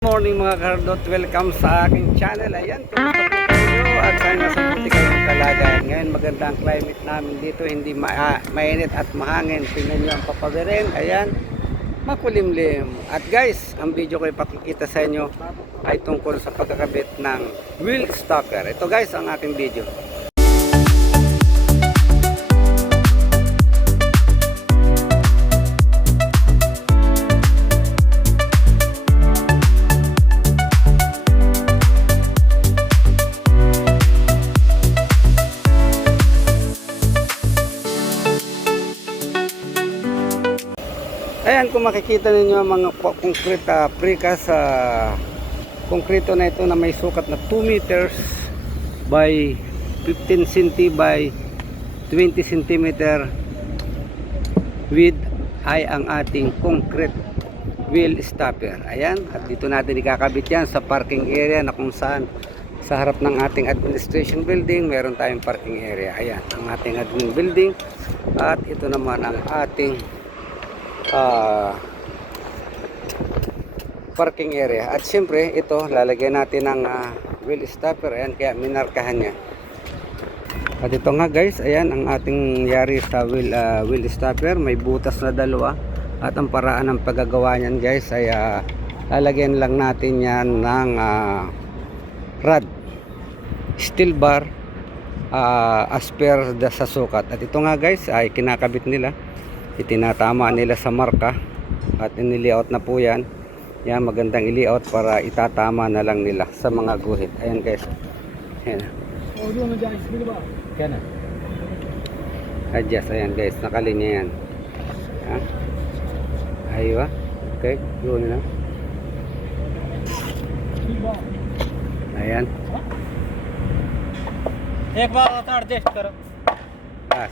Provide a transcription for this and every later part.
Morning mga kardot, welcome sa aking channel. Ayan, kumusta po kayo at sana sa buti kayong kalagayan. Ngayon maganda ang climate namin dito, hindi mainit at mahangin. Tingnan nyo ang papagirin, ayan, makulimlim. At guys, ang video ko ipakikita sa inyo ay tungkol sa pagkakabit ng wheel stopper. Ito guys ang ating video. Ayan, kung makikita ninyo ang mga precast sa konkreto na ito na may sukat na 2 meters by 15 cm by 20 cm width ay ang ating concrete wheel stopper. Ayan, at dito natin ikakabit yan sa parking area na kung saan sa harap ng ating administration building meron tayong parking area. Ayan, ang ating admin building at ito naman ang ating parking area. At siyempre ito lalagyan natin ng wheel stopper. Ayan, kaya minarkahan niya. At ito nga guys, ayan ang ating yari sa wheel stopper. May butas na dalawa. At ang paraan ng paggagawa niyan guys ay lalagyan lang natin yan ng rod, steel bar as per sa sukat. At ito nga guys ay kinakabit nila, itinatama nila sa marka at inilayout na po yan. Yan, magandang i-layout para itatama na lang nila sa mga guhit. Ayan guys, ayan, adjust. Ayan guys, nakalinya yan. Aywa, okay, doon na. Ayan, एक बार ऐसा एडजस्ट करो,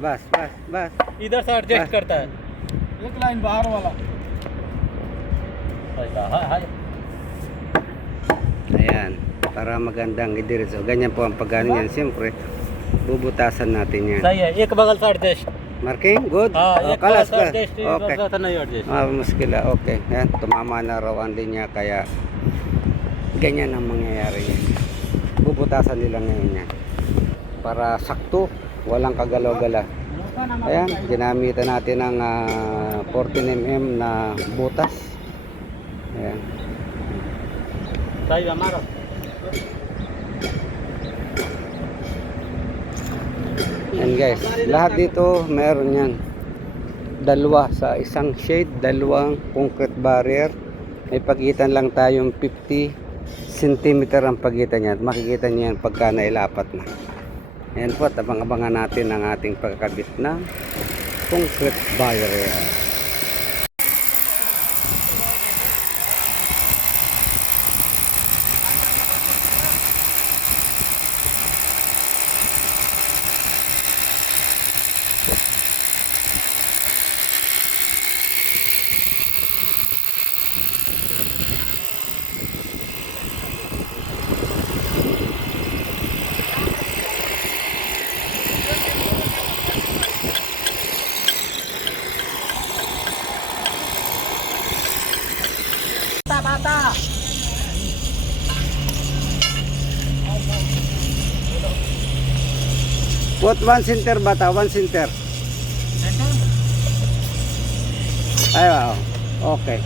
बस इधर से एडजस्ट बस। करता है एक लाइन बाहर वाला। ayan, para magandang idiretso. Ganyan po ang pagano yan. Siyempre bubutasan natin yan. सही है, एक बगल से एडजस्ट। Marking, good. हाँ, Oh, एक बगल kalas से ka. एडजस्ट, एक Okay. बगल से नहीं adjust. Muskila, okay. Yan, tumama na raw ang linya, kaya ganyan ang mangyayari yan. Bubutasan nila ngayon yan para sakto, walang kagalaw-gala. Ayan, ginamitan natin ng 14mm na butas. Ayan. सही है हमारा। Yan guys, lahat dito meron yan. Dalawa sa isang shade, dalawang concrete barrier. May pagitan lang tayong 50 cm ang pagitan niya. Makikita niyo yan pagka nailapat na. Ayan po, abang-abangan natin ang ating pagkakabit ng concrete barrier. bata. What one center bata? One center. Ay, wow. Okay.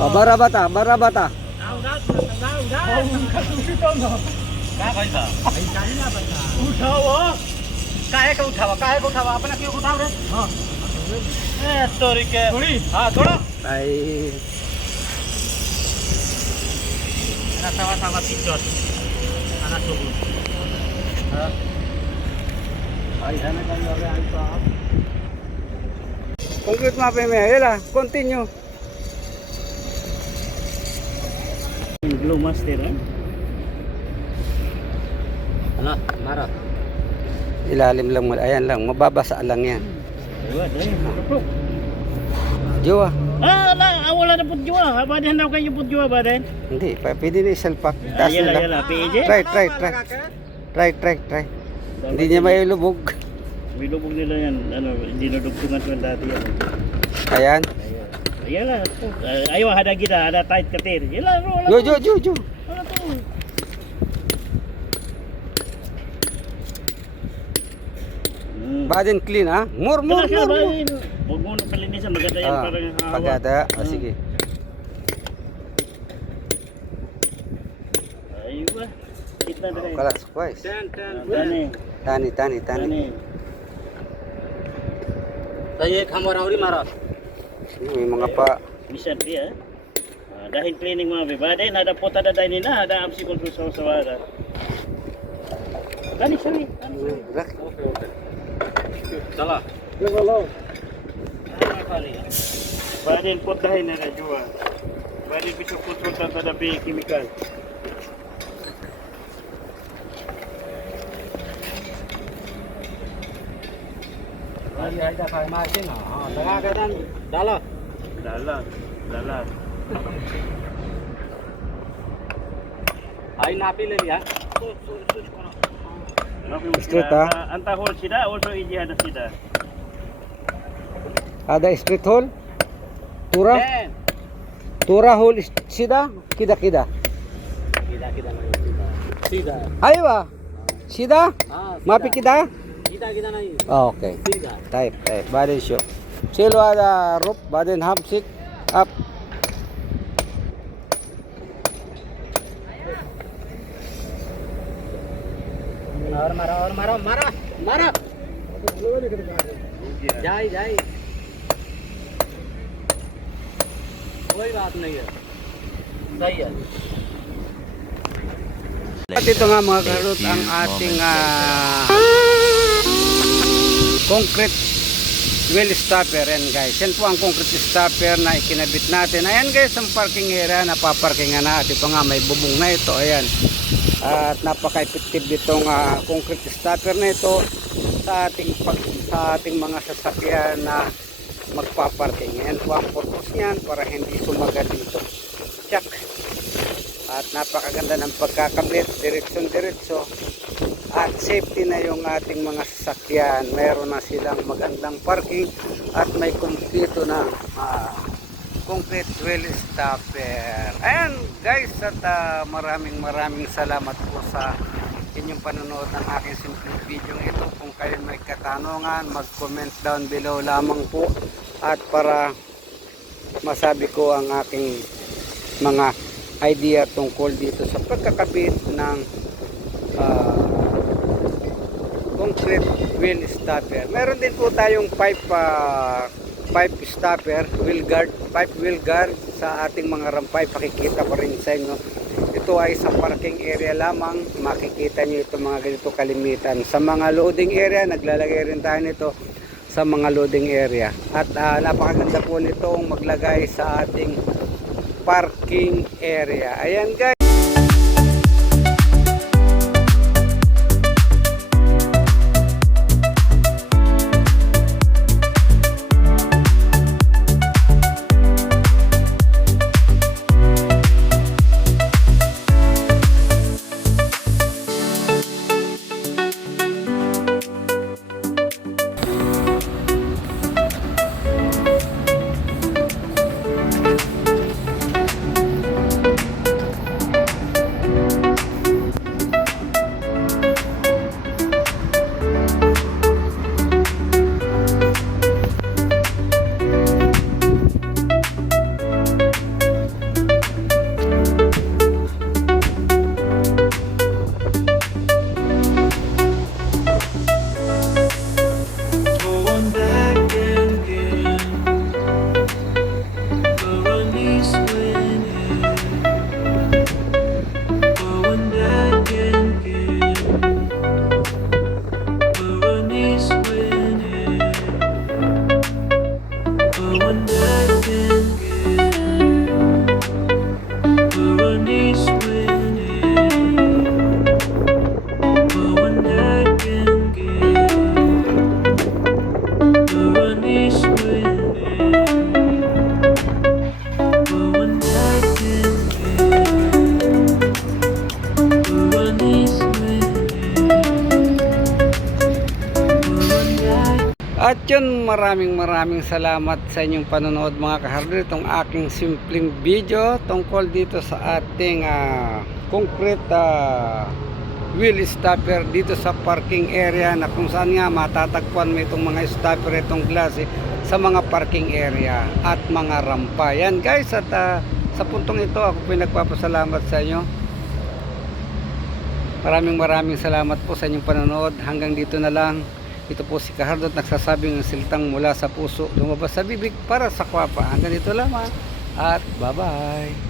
Oh, bara bata, bara bata. उठाओ काहे को उठाओ अपना क्यों उठाओ रे हां ए तोरी के थोड़ी हां थोड़ा Ay, ana sama-sama picot ana subuh ay sana kayo rin ay pa. Concrete map may ayala, continue. Glow master eh ala marah Ilalim lang mo, ayan lang, mababasa lang yan. Jowa. ah wala na pud jua ba din daw kayo pud jua ba din Hindi, pwede na isalpak. Taas yala nila. yala PJ Try. Hindi niya may lubog. Bilubog nila yan, ano, dinudugtungan ko dati yan. Ayan. Iyalah. Ayo ada kita, ada tight ketir. Iyalah, bro. Jo. Wala to. Baden clean ha. More. Huwag mo na palinisan, maganda yan Ah, parang hawa. pagada. Ah, sige. Ayun ba? Kita na rin. Kalas, guys. Tani. Tani. Tayo kamarauri mara. May mga pa. Bisa dia. Dahil cleaning mga bebade, nada po tada dahil na, ada amsi konstruksi sa wala. Tani sorry. Rak. Salah. Badin po dahil na najua. Badin bisa kontrol tada be chemical. Ada machine ha. Nagagadan. Dala. Dala. Ay napili niya. Straight anta hole sida, also easy ada sida. Ada street hole. Tura hole sida. Kida. Kita sida. Aywa. Sida. Mapi kita. Kita nahi. Oh, okay. Type. Baden show. Silo ada rope. Baden half sit up. और मारो जाए कोई बात नहीं है सही है At ito nga mga karot ang ating concrete wheel stopper. Yan guys. Yan po ang concrete stopper na ikinabit natin. Ayan guys ang parking area. Napaparkingan na. At ito nga may bubong na ito. Ayan. At napaka-effective itong concrete stopper na ito sa ating mga sasakyan na magpaparking. Yan po ang purpose niyan para hindi sumagat dito. Check. At napakaganda ng pagkakabit, direksyon-diretso. At safety na yung ating mga sasakyan. Mayroon na silang magandang parking at may kumpleto na concrete wheel stopper. Ayan guys, at maraming salamat po sa inyong panonood ng aking simple video ito. Kung kayo may katanungan, mag-comment down below lamang po. At para masabi ko ang aking mga idea tungkol dito sa pagkakabit ng concrete wheel stopper. Meron din po tayong pipe stopper, pipe wheel guard sa ating mga rampay. Pakikita ko rin sa inyo. Ito ay sa parking area lamang. Makikita nyo ito mga ganito kalimitan. Sa mga loading area, naglalagay rin tayo nito sa mga loading area. At napakaganda po nitong maglagay sa ating parking area. Ayan guys. yun, maraming salamat sa inyong panonood mga kahardler. Itong aking simpleng video tungkol dito sa ating concrete wheel stopper dito sa parking area, na kung saan nga matatagpuan mo itong mga stopper itong klase sa mga parking area at mga rampa. Yan guys, at sa puntong ito ako po nagpapasalamat sa inyo. Maraming salamat po sa inyong panonood. Hanggang dito na lang. Ito po si Kahardot nagsasabing ng siltang mula sa puso lumabas sa bibig para sa kwapa. Hanggang dito lamang at bye bye.